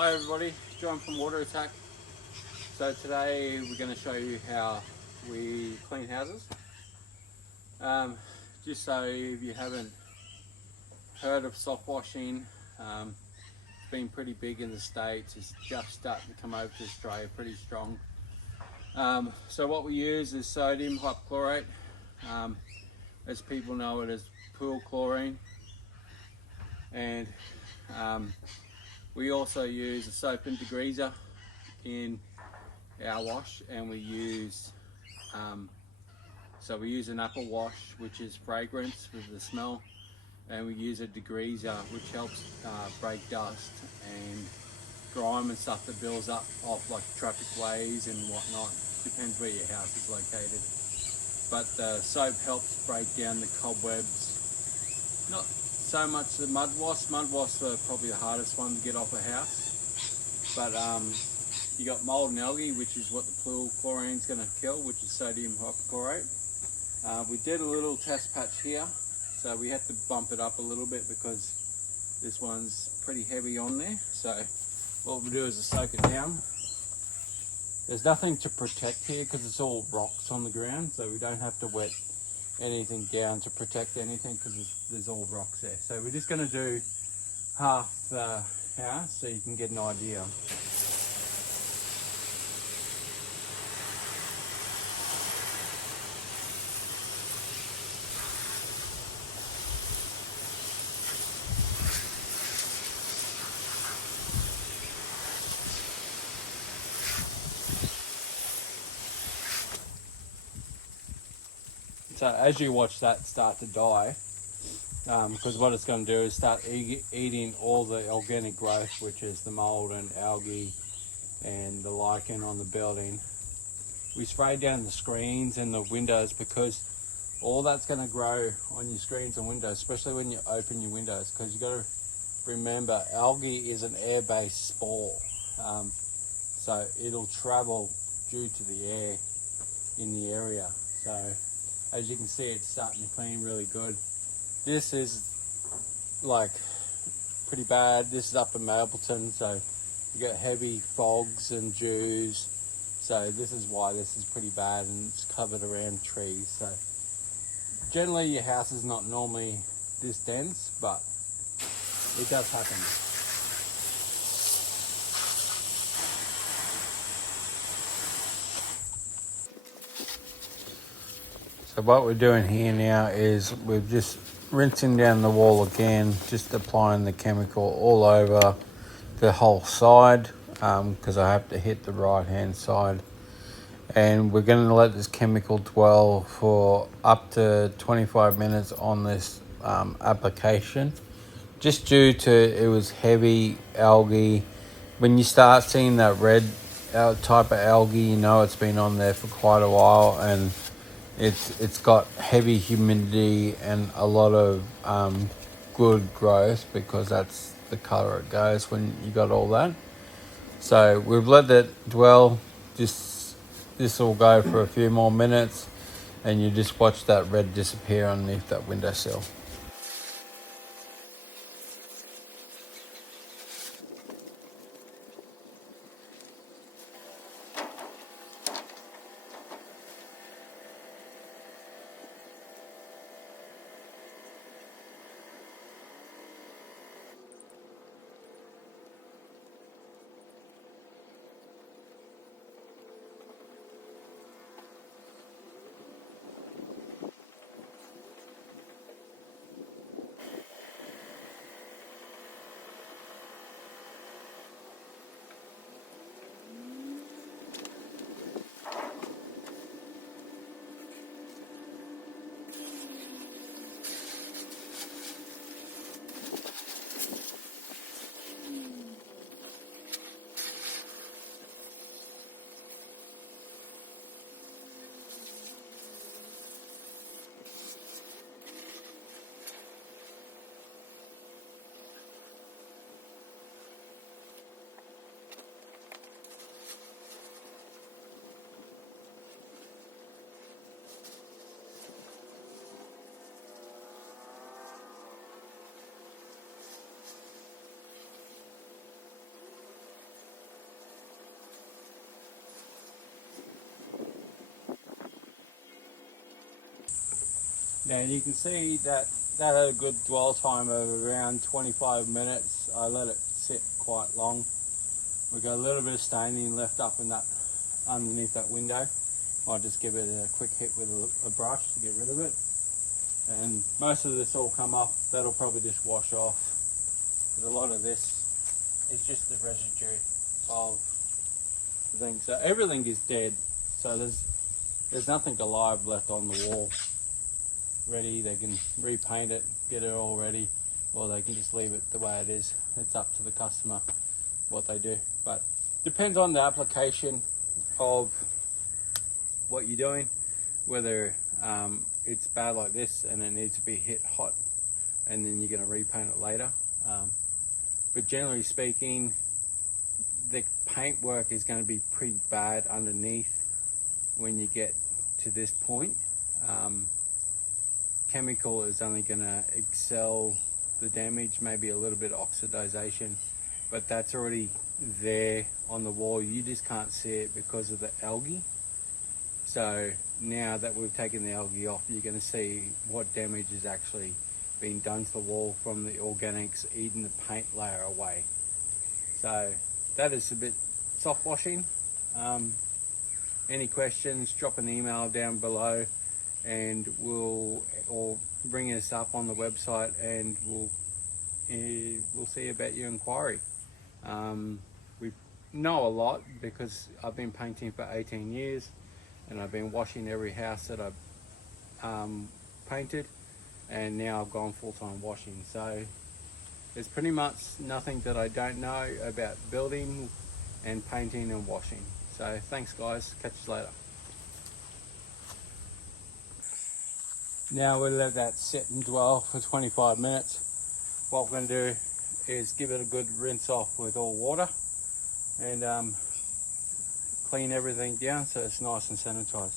Hi everybody, John from WtA&x. So today we're going to show you how we clean houses. Just so if you haven't heard of soft washing, it's been pretty big in the States. It's just starting to come over to Australia pretty strong. So what we use is sodium hypochlorite. As people know it as pool chlorine. And we also use a soap and degreaser in our wash, and we use we use an upper wash which is fragrance with the smell, and we use a degreaser which helps break dust and grime and stuff that builds up off like traffic ways and whatnot. Depends where your house is located, but the soap helps break down the cobwebs. Not so much the mud wasps. Mud wasps are probably the hardest one to get off a house, but you got mold and algae, which is what the pool chlorine is going to kill, which is sodium hypochlorite. We did a little test patch here, so we had to bump it up a little bit because this one's pretty heavy on there. So what we'll do is soak it down. There's nothing to protect here because it's all rocks on the ground, so we don't have to wet anything down to protect anything because there's all rocks there. So we're just going to do half the house so you can get an idea. So as you watch that start to die, because what it's going to do is start eating all the organic growth, which is the mold and algae and the lichen on the building. We spray down the screens and the windows because all that's going to grow on your screens and windows, especially when you open your windows, because you've got to remember algae is an air-based spore, so it'll travel due to the air in the area. So as you can see, it's starting to clean really good. This is like pretty bad. This is up in Mapleton, so you get heavy fogs and dews. So this is why this is pretty bad, and it's covered around trees. So generally your house is not normally this dense, but it does happen. So what we're doing here now is we're just rinsing down the wall again, just applying the chemical all over the whole side, because I have to hit the right hand side. And we're going to let this chemical dwell for up to 25 minutes on this application, just due to it was heavy algae. When you start seeing that red type of algae, you know it's been on there for quite a while, and it's got heavy humidity and a lot of good growth, because that's the color it goes when you got all that. So we've let that dwell. This will go for a few more minutes, and you just watch that red disappear underneath that windowsill. Now you can see that that had a good dwell time of around 25 minutes. I let it sit quite long. We got a little bit of staining left up in that underneath that window. I'll just give it a quick hit with a brush to get rid of it. And most of this will come off. That'll probably just wash off. But a lot of this is just the residue of the thing. So everything is dead. So there's nothing alive left on the wall. Ready, they can repaint it, get it all ready, or they can just leave it the way it is. It's up to the customer what they do, but depends on the application of what you're doing, whether it's bad like this and it needs to be hit hot and then you're going to repaint it later. But generally speaking, the paint work is going to be pretty bad underneath when you get to this point. Chemical is only going to excel the damage, maybe a little bit of oxidization, but that's already there on the wall. You just can't see it because of the algae. So now that we've taken the algae off, you're going to see what damage is actually being done to the wall from the organics eating the paint layer away. So that is a bit soft washing. Any questions, drop an email down below and or bring us up on the website and we'll see about your inquiry. We know a lot because I've been painting for 18 years and I've been washing every house that I've painted, and now I've gone full-time washing. So there's pretty much nothing that I don't know about building and painting and washing. So thanks guys, catch you later. Now we'll let that sit and dwell for 25 minutes. What we're going to do is give it a good rinse off with all water and clean everything down so it's nice and sanitized.